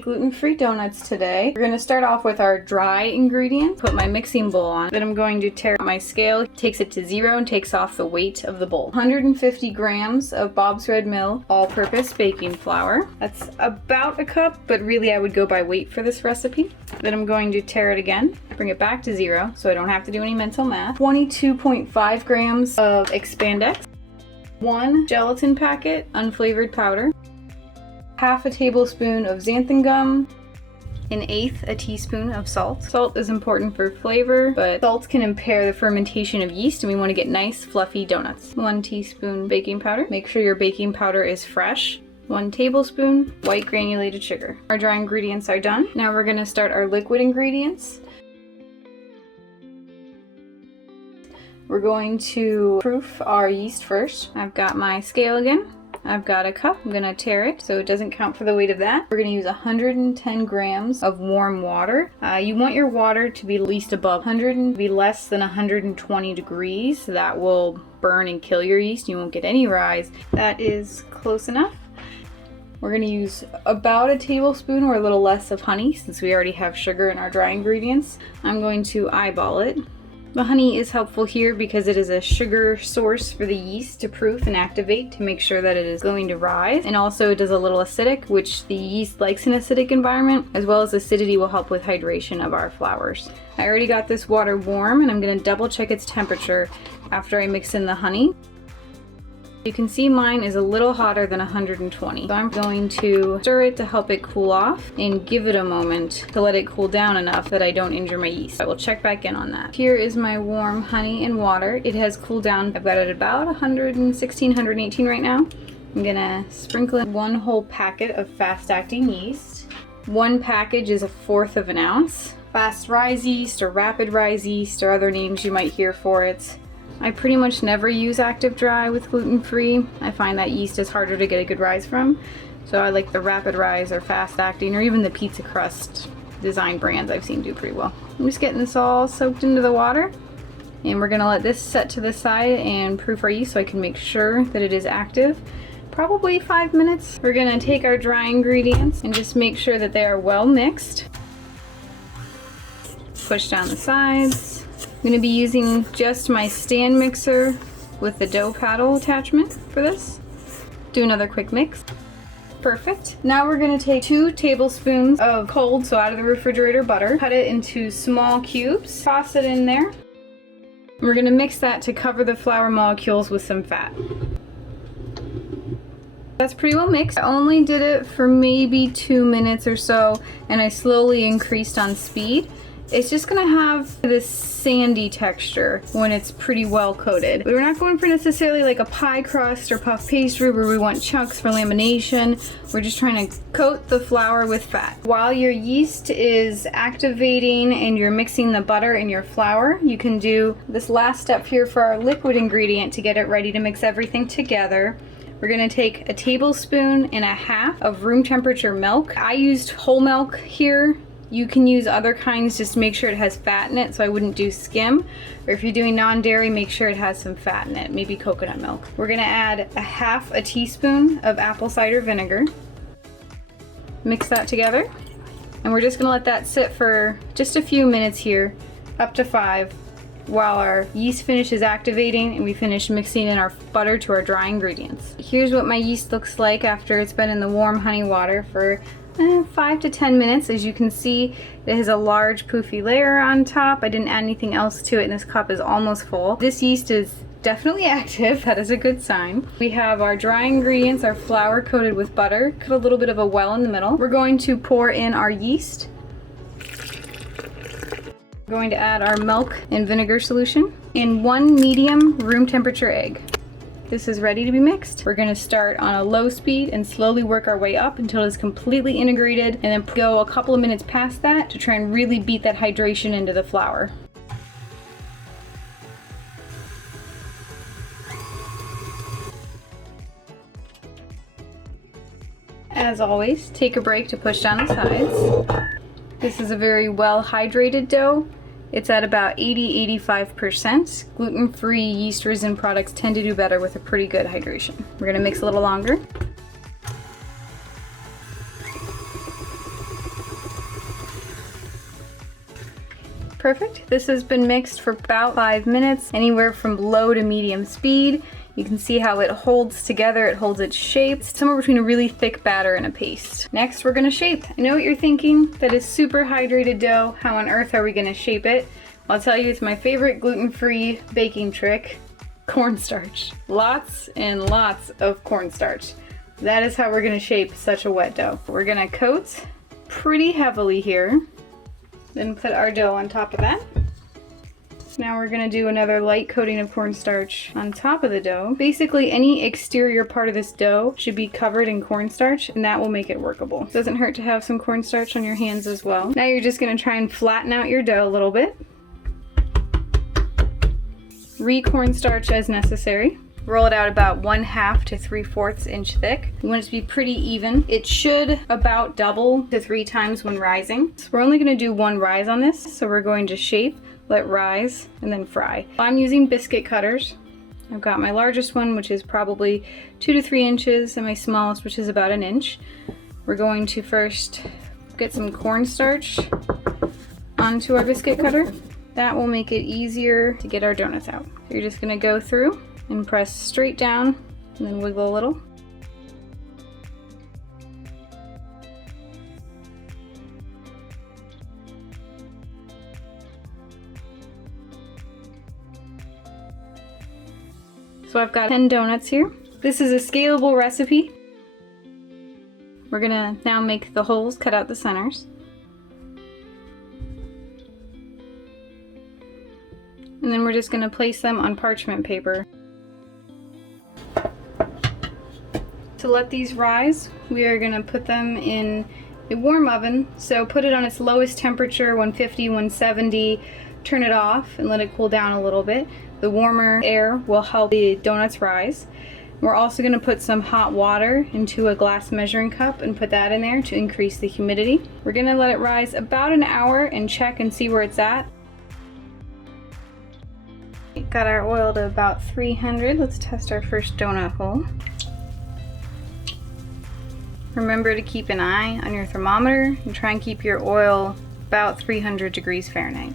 make gluten-free donuts today. We're going to start off with our dry ingredients. Put my mixing bowl on. Then I'm going to tare my scale, takes it to 0 and takes off the weight of the bowl. 150 grams of Bob's Red Mill all-purpose baking flour. That's about a cup, but really I would go by weight for this recipe. Then I'm going to tare it again, bring it back to 0 so I don't have to do any mental math. 22.5 grams of Expandex. 1 gelatin packet unflavored powder. Half a tablespoon of xanthan gum, 1/8 a teaspoon of salt. Salt is important for flavor, but salt can impair the fermentation of yeast and we want to get nice fluffy donuts. 1 teaspoon baking powder. Make sure your baking powder is fresh. 1 tablespoon white granulated sugar. Our dry ingredients are done. Now we're going to start our liquid ingredients. We're going to proof our yeast first. I've got my scale again. I've got a cup. I'm gonna tare it so it doesn't count for the weight of that. We're gonna use 110 grams of warm water. You want your water to be at least above 100 and be less than 120 degrees. That will burn and kill your yeast. You won't get any rise. That is close enough. We're gonna use about a tablespoon or a little less of honey since we already have sugar in our dry ingredients. I'm going to eyeball it. The honey is helpful here because it is a sugar source for the yeast to proof and activate to make sure that it is going to rise. And also it does a little acidic, which the yeast likes an acidic environment, as well as acidity will help with hydration of our flours. I already got this water warm and I'm going to double check its temperature after I mix in the honey. You can see mine is a little hotter than 120. So I'm going to stir it to help it cool off and give it a moment to let it cool down enough that I don't injure my yeast. I will check back in on that. Here is my warm honey and water. It has cooled down. I've got it about 116, 118 right now. I'm gonna sprinkle in 1 whole packet of fast-acting yeast. 1 package is 1/4 of an ounce. Fast rise yeast or rapid rise yeast or other names you might hear for it. I pretty much never use active dry with gluten-free. I find that yeast is harder to get a good rise from. So I like the rapid rise or fast acting or even the pizza crust design brands I've seen do pretty well. I'm just getting this all soaked into the water and we're gonna let this set to the side and proof our yeast so I can make sure that it is active. Probably 5 minutes. We're gonna take our dry ingredients and just make sure that they are well mixed. Push down the sides. I'm going to be using just my stand mixer with the dough paddle attachment for this. Do another quick mix. Perfect. Now we're going to take 2 tablespoons of cold, so out of the refrigerator butter, cut it into small cubes, toss it in there. We're going to mix that to cover the flour molecules with some fat. That's pretty well mixed. I only did it for maybe 2 minutes or so, and I slowly increased on speed. It's just gonna have this sandy texture when it's pretty well coated. We're not going for necessarily like a pie crust or puff pastry where we want chunks for lamination. We're just trying to coat the flour with fat. While your yeast is activating and you're mixing the butter in your flour, you can do this last step here for our liquid ingredient to get it ready to mix everything together. We're gonna take 1.5 tablespoons of room temperature milk. I used whole milk here. You can use other kinds, just make sure it has fat in it, so I wouldn't do skim. Or if you're doing non-dairy, make sure it has some fat in it, maybe coconut milk. We're gonna add 1/2 teaspoon of apple cider vinegar. Mix that together. And we're just gonna let that sit for just a few minutes here, up to 5, while our yeast finishes activating and we finish mixing in our butter to our dry ingredients. Here's what my yeast looks like after it's been in the warm honey water for 5 to 10 minutes. As you can see, it has a large poofy layer on top. I didn't add anything else to it and this cup is almost full. This yeast is definitely active. That is a good sign. We have our dry ingredients, our flour coated with butter. Cut a little bit of a well in the middle. We're going to pour in our yeast. We're going to add our milk and vinegar solution and 1 medium room temperature egg. This is ready to be mixed. We're gonna start on a low speed and slowly work our way up until it's completely integrated and then go a couple of minutes past that to try and really beat that hydration into the flour. As always, take a break to push down the sides. This is a very well hydrated dough. It's at about 80–85%. Gluten-free yeast risen products tend to do better with a pretty good hydration. We're gonna mix a little longer. Perfect. This has been mixed for about 5 minutes, anywhere from low to medium speed. You can see how it holds together, it holds its shape. It's somewhere between a really thick batter and a paste. Next, we're gonna shape. I know what you're thinking, that is super hydrated dough. How on earth are we gonna shape it? I'll tell you, it's my favorite gluten-free baking trick, cornstarch. Lots and lots of cornstarch. That is how we're gonna shape such a wet dough. We're gonna coat pretty heavily here, then put our dough on top of that. Now we're gonna do another light coating of cornstarch on top of the dough. Basically, any exterior part of this dough should be covered in cornstarch, and that will make it workable. Doesn't hurt to have some cornstarch on your hands as well. Now you're just gonna try and flatten out your dough a little bit. Re-cornstarch as necessary. Roll it out about 1/2 to 3/4 inch thick. You want it to be pretty even. It should about double to 3 times when rising. So we're only gonna do 1 rise on this. So we're going to shape, let rise, and then fry. I'm using biscuit cutters. I've got my largest one, which is probably 2 to 3 inches, and my smallest, which is about 1 inch. We're going to first get some cornstarch onto our biscuit cutter. That will make it easier to get our donuts out. So you're just gonna go through and press straight down and then wiggle a little. So I've got 10 donuts here. This is a scalable recipe. We're gonna now make the holes, cut out the centers. And then we're just gonna place them on parchment paper. To let these rise, we are gonna put them in a warm oven. So put it on its lowest temperature, 150, 170, turn it off and let it cool down a little bit. The warmer air will help the donuts rise. We're also gonna put some hot water into a glass measuring cup and put that in there to increase the humidity. We're gonna let it rise about an hour and check and see where it's at. Got our oil to about 300. Let's test our first donut hole. Remember to keep an eye on your thermometer and try and keep your oil about 300 degrees Fahrenheit.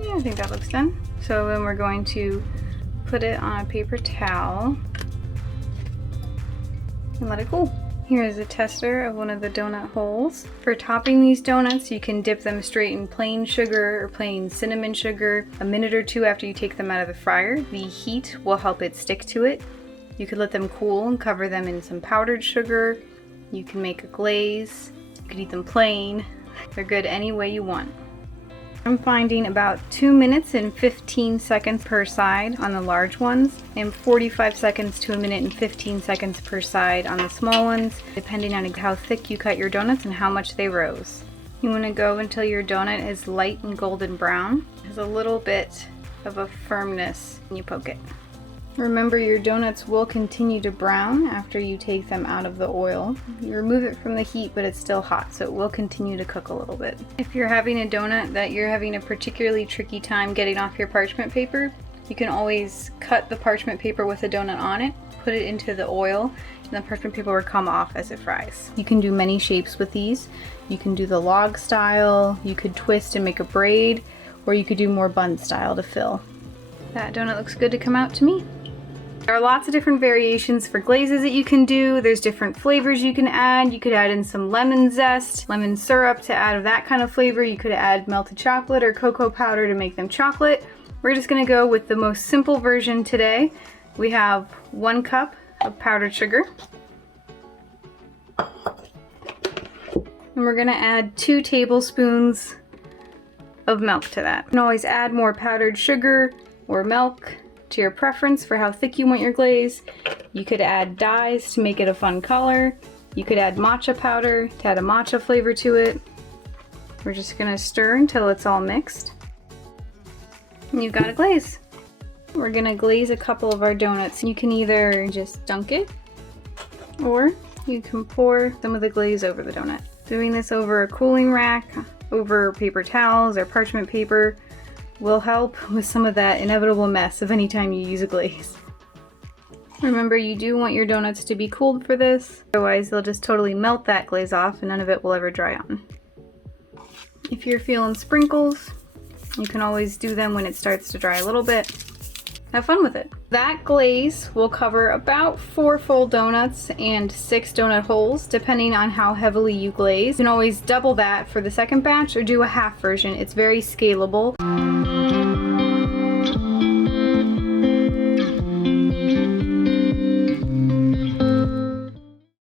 Yeah, I think that looks done. So then we're going to put it on a paper towel and let it cool. Here is a tester of one of the donut holes. For topping these donuts, you can dip them straight in plain sugar or plain cinnamon sugar a minute or 2 after you take them out of the fryer. The heat will help it stick to it. You could let them cool and cover them in some powdered sugar. You can make a glaze. You could eat them plain. They're good any way you want. I'm finding about 2 minutes and 15 seconds per side on the large ones and 45 seconds to 1 minute and 15 seconds per side on the small ones, depending on how thick you cut your donuts and how much they rose. You want to go until your donut is light and golden brown. It has a little bit of a firmness when you poke it. Remember, your donuts will continue to brown after you take them out of the oil. You remove it from the heat, but it's still hot, so it will continue to cook a little bit. If you're having a donut that you're having a particularly tricky time getting off your parchment paper, you can always cut the parchment paper with a donut on it, put it into the oil, and the parchment paper will come off as it fries. You can do many shapes with these. You can do the log style, you could twist and make a braid, or you could do more bun style to fill. That donut looks good to come out to me. There are lots of different variations for glazes that you can do. There's different flavors you can add. You could add in some lemon zest, lemon syrup to add of that kind of flavor. You could add melted chocolate or cocoa powder to make them chocolate. We're just gonna go with the most simple version today. We have 1 cup of powdered sugar. And we're gonna add 2 tablespoons of milk to that. You can always add more powdered sugar or milk to your preference for how thick you want your glaze. You could add dyes to make it a fun color. You could add matcha powder to add a matcha flavor to it. We're just gonna stir until it's all mixed. And you've got a glaze. We're gonna glaze a couple of our donuts. You can either just dunk it, or you can pour some of the glaze over the donut. Doing this over a cooling rack, over paper towels or parchment paper, will help with some of that inevitable mess of any time you use a glaze. Remember, you do want your donuts to be cooled for this, otherwise they'll just totally melt that glaze off and none of it will ever dry on. If you're feeling sprinkles, You can always do them when it starts to dry a little bit. Have fun with it. That glaze will cover about 4 full donuts and 6 donut holes, depending on how heavily you glaze. You can always double that for the second batch or do a half version. It's very scalable.